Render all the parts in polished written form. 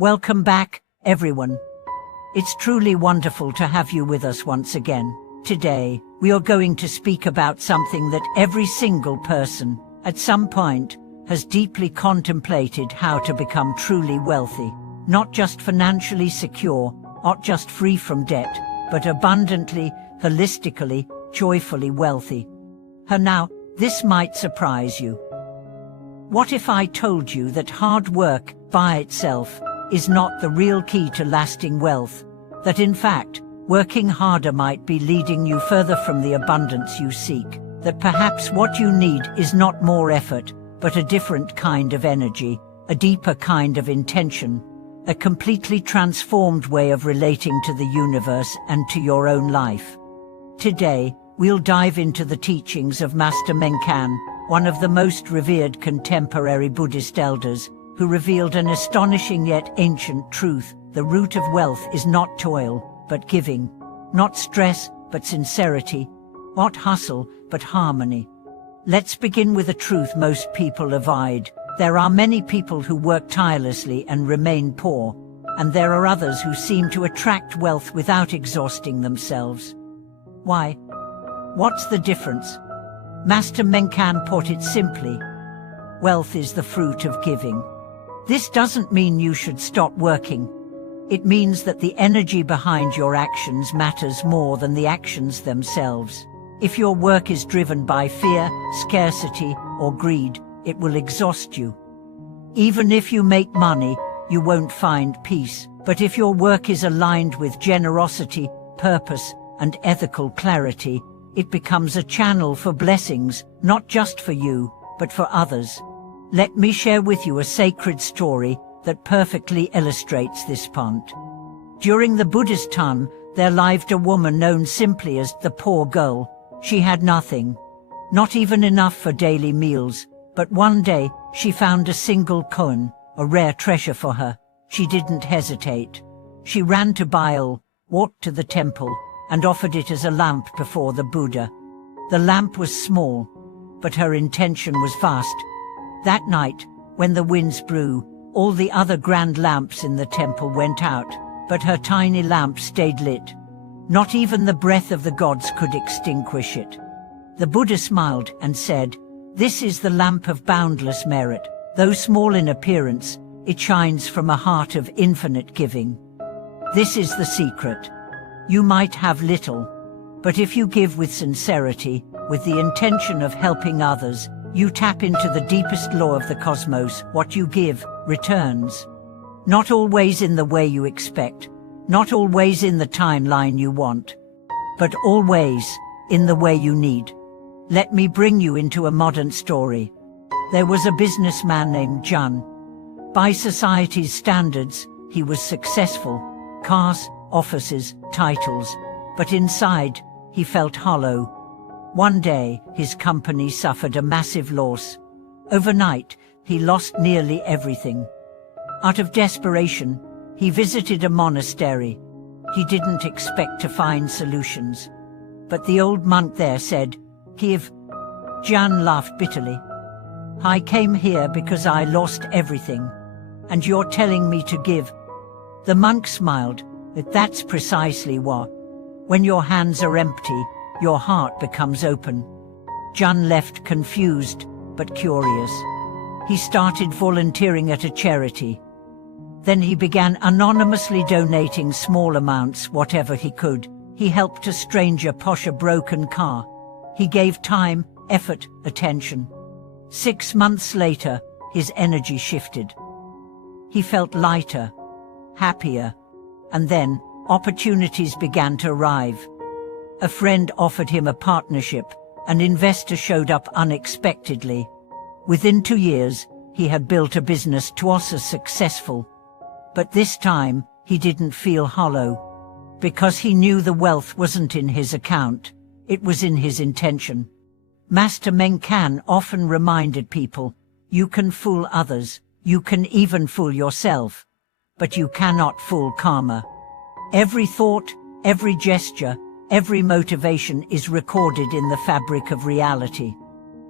Welcome back, everyone. It's truly wonderful to have you with us once again. Today, we are going to speak about something that every single person, at some point, has deeply contemplated: how to become truly wealthy. Not just financially secure, not just free from debt, but abundantly, holistically, joyfully wealthy. Now, this might surprise you. What if I told you that hard work, by itself, is not the real key to lasting wealth? That in fact, working harder might be leading you further from the abundance you seek? That perhaps what you need is not more effort, but a different kind of energy, a deeper kind of intention, a completely transformed way of relating to the universe and to your own life. Today, we'll dive into the teachings of Master Menkan, one of the most revered contemporary Buddhist elders, who revealed an astonishing yet ancient truth: the root of wealth is not toil, but giving; not stress, but sincerity; not hustle, but harmony. Let's begin with a truth most people avoid. There are many people who work tirelessly and remain poor, and there are others who seem to attract wealth without exhausting themselves. Why? What's the difference? Master Menkan put it simply: wealth is the fruit of giving. This doesn't mean you should stop working. It means that the energy behind your actions matters more than the actions themselves. If your work is driven by fear, scarcity, or greed, it will exhaust you. Even if you make money, you won't find peace. But if your work is aligned with generosity, purpose, and ethical clarity, it becomes a channel for blessings, not just for you, but for others. Let me share with you a sacred story that perfectly illustrates this point. During the Buddhist time, there lived a woman known simply as the poor girl. She had nothing, not even enough for daily meals, but one day, she found a single koan, a rare treasure for her. She didn't hesitate. She ran to Bile, walked to the temple, and offered it as a lamp before the Buddha. The lamp was small, but her intention was vast. That night, when the winds blew, all the other grand lamps in the temple went out, but her tiny lamp stayed lit. Not even the breath of the gods could extinguish it. The Buddha smiled and said, "This is the lamp of boundless merit. Though small in appearance, it shines from a heart of infinite giving." This is the secret. You might have little, but if you give with sincerity, with the intention of helping others, you tap into the deepest law of the cosmos. What you give, returns. Not always in the way you expect, not always in the timeline you want, but always in the way you need. Let me bring you into a modern story. There was a businessman named John. By society's standards, he was successful. Cars, offices, titles. But inside, he felt hollow. One day, his company suffered a massive loss. Overnight, he lost nearly everything. Out of desperation, he visited a monastery. He didn't expect to find solutions. But the old monk there said, "Give." John laughed bitterly. "I came here because I lost everything. And you're telling me to give?" The monk smiled. "That's precisely what. When your hands are empty, your heart becomes open." John left confused, but curious. He started volunteering at a charity. Then he began anonymously donating small amounts, whatever he could. He helped a stranger push a broken car. He gave time, effort, attention. 6 months later, his energy shifted. He felt lighter, happier, and then opportunities began to arrive. A friend offered him a partnership. An investor showed up unexpectedly. Within 2 years, he had built a business twice as successful. But this time, he didn't feel hollow. Because he knew the wealth wasn't in his account, it was in his intention. Master Menkan often reminded people, you can fool others, you can even fool yourself, but you cannot fool karma. Every thought, every gesture, every motivation is recorded in the fabric of reality.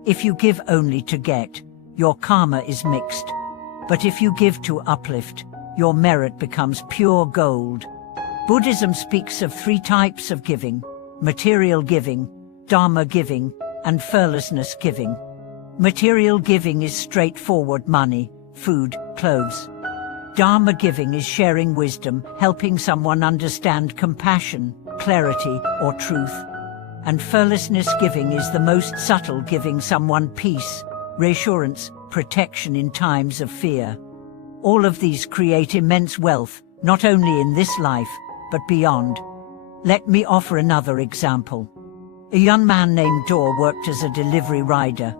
If you give only to get, your karma is mixed. But if you give to uplift, your merit becomes pure gold. Buddhism speaks of 3 types of giving: material giving, dharma giving, and fearlessness giving. Material giving is straightforward money, food, clothes. Dharma giving is sharing wisdom, helping someone understand compassion, clarity, or truth. And fearlessness giving is the most subtle, giving someone peace, reassurance, protection in times of fear. All of these create immense wealth, not only in this life, but beyond. Let me offer another example. A young man named Dor worked as a delivery rider.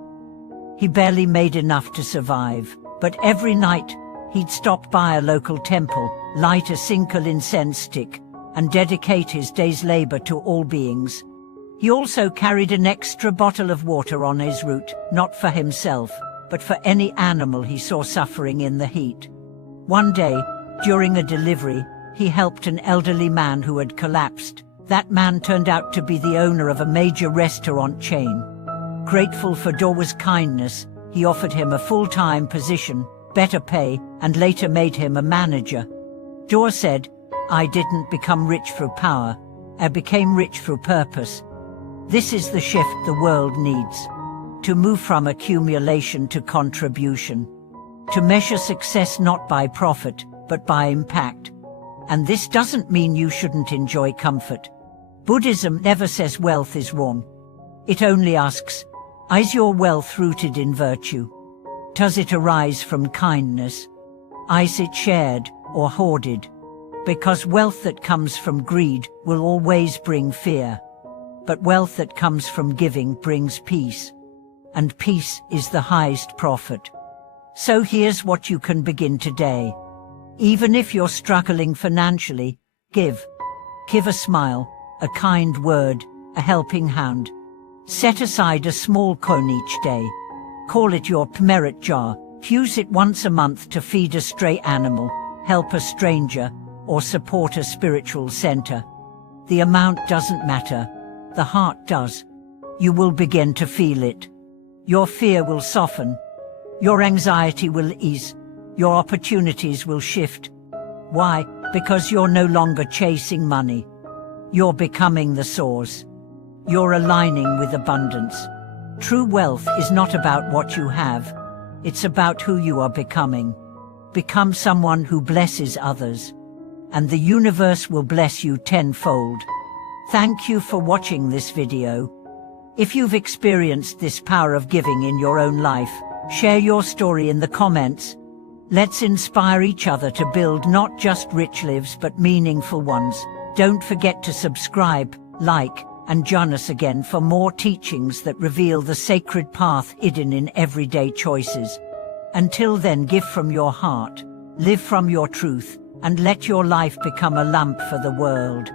He barely made enough to survive, but every night he'd stop by a local temple, light a single incense stick, and dedicate his day's labor to all beings. He also carried an extra bottle of water on his route, not for himself, but for any animal he saw suffering in the heat. One day, during a delivery, he helped an elderly man who had collapsed. That man turned out to be the owner of a major restaurant chain. Grateful for Dor's kindness, he offered him a full-time position, better pay, and later made him a manager. Dor said, "I didn't become rich through power, I became rich through purpose." This is the shift the world needs. To move from accumulation to contribution. To measure success not by profit, but by impact. And this doesn't mean you shouldn't enjoy comfort. Buddhism never says wealth is wrong. It only asks, is your wealth rooted in virtue? Does it arise from kindness? Is it shared or hoarded? Because wealth that comes from greed will always bring fear. But wealth that comes from giving brings peace. And peace is the highest profit. So here's what you can begin today. Even if you're struggling financially, give. Give a smile, a kind word, a helping hand. Set aside a small coin each day. Call it your merit jar. Use it once a month to feed a stray animal, help a stranger, or support a spiritual center. The amount doesn't matter. The heart does. You will begin to feel it. Your fear will soften. Your anxiety will ease. Your opportunities will shift. Why? Because you're no longer chasing money. You're becoming the source. You're aligning with abundance. True wealth is not about what you have. It's about who you are becoming. Become someone who blesses others. And the universe will bless you tenfold. Thank you for watching this video. If you've experienced this power of giving in your own life, share your story in the comments. Let's inspire each other to build not just rich lives but meaningful ones. Don't forget to subscribe, like, and join us again for more teachings that reveal the sacred path hidden in everyday choices. Until then, give from your heart, live from your truth, and let your life become a lamp for the world.